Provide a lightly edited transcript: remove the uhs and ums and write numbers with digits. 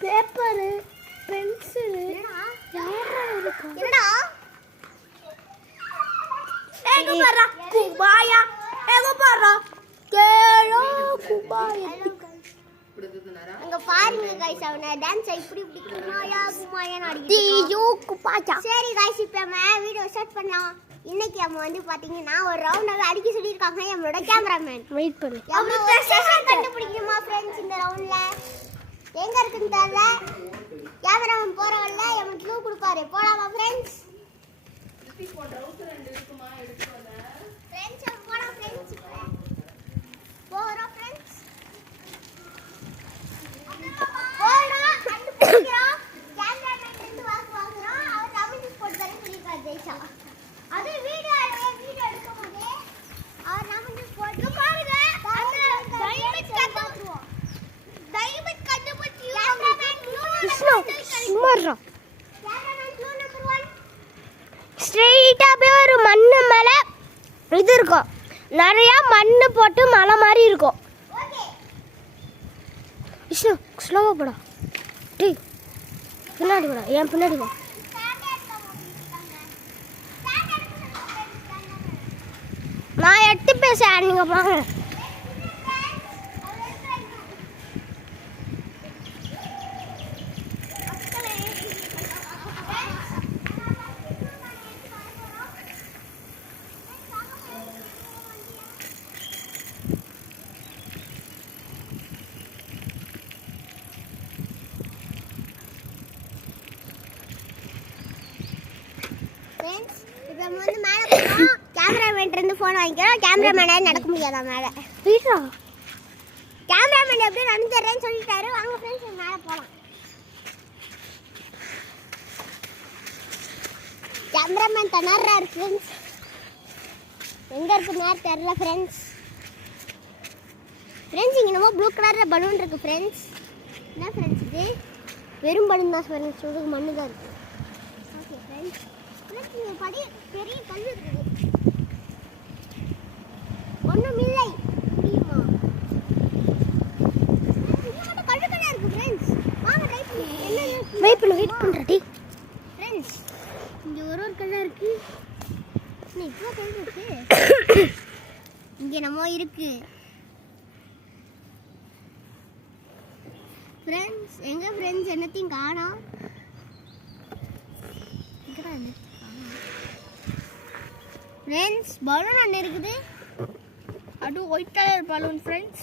paper pencil என்னடா ஏங்க பாரா குபாயா ஏங்க பாரா கேளோ குபாயா அங்க பாருங்க गाइस அவன டான்ஸ் இப்படி குமாயா குமாயா நடிக்குது டியோ குபாயா சரி गाइस இப்போ நம்ம வீடியோ ஸ்டார்ட் பண்ணலாம் இன்னைக்கு நம்ம வந்து பாத்தீங்கன்னா ஒரு ரவுண்டாவே அடிக்க சொல்லி இருக்காங்க நம்மளோட கேமராமேன் வெயிட் பண்ணு நம்ம ஸ்டேஷன் கண்டுபிடிக்கணுமா फ्रेंड्स இந்த ரவுண்ட்ல எங்க இருக்குன்னு தெரியல கேமராமேன் போற வழில நமக்கு க்ளூ கொடுப்பாரு போலாமா फ्रेंड्स இப்படி போற ரவுண்டர் ரெண்டு இருக்குமா எடுத்து வர फ्रेंड्स போலாம் फ्रेंड्स போறோம் फ्रेंड्स போறோம் கண்டுபிடிக்கிறோம் கேமராமேன் இருந்து வாங்குறோம் அவர் தமிழ் ஸ்போர்ட் தர சொல்லிருக்காரு ஜெயிச்சா அது வீடியோ எடுக்கும்போது அவர் நம்ம போட்டு பாருங்க அந்த டைமண்ட் கண்டுபிடிச்சு கேமராமேன் சுமர்ரா கேமராமேன் க்ளூ நம்பர் 1 ஸ்ட்ரைட்டா போய் ஒரு மண்ணு மேல இது இருக்கும் நிறைய மண்ணு போட்டு மலை மாதிரி இருக்கும் ஓகே விஷ்ணு ஸ்லோவா போடா டேய் பின்னாடி போடா ஏன் பின்னாடி வா நான் எட்டு பேச நீங்க வாங்க ஃப்ரெண்ட்ஸ் இப்போ நம்ம வந்து மேலே போறோம் கேமராமேன் இருந்து ஃபோன் வாங்கிக்கிறோம் கேமராமேனால நடக்க முடியாதா மேலே வீட்ரா கேமராமேன் எப்படி நடந்துறேன்னு சொல்லிட்டாரு வாங்க ஃப்ரெண்ட்ஸ் மேலே போலாம் கேமராமேன் தனறாரு ஃப்ரெண்ட்ஸ் எங்க இருக்கு நேர் தெரியல ஃப்ரெண்ட்ஸ் இங்க நம்ம ப்ளூ கலர்ல பலூன் இருக்கு ஃப்ரெண்ட்ஸ் என்ன ஃப்ரெண்ட்ஸ் இது வெறும் பலூன் தான் ஃப்ரெண்ட்ஸ் இது மண்ணு தான் இருக்கு ஓகே ஃப்ரெண்ட்ஸ் இங்க படி பெரிய கல் இருக்குது ஒண்ணும் இல்லை முடியுமா இங்க மட்டும் கல்லுக்கடா இருக்கு फ्रेंड्स வாங்க ட்ரை பண்ணி என்ன வெயிட் பண்றடி फ्रेंड्स இங்க ஒரு கல்லா இருக்கு நீ இவ்ளோ கல் இருக்கு இங்க நம்ம இருக்கு फ्रेंड्स எங்க फ्रेंड्स என்னத்தையும் காணோம் இங்கடா फ्रेंड्स பலூன் ஒன்னு இருக்குது அது ஒயிட் கலர் பலூன் फ्रेंड्स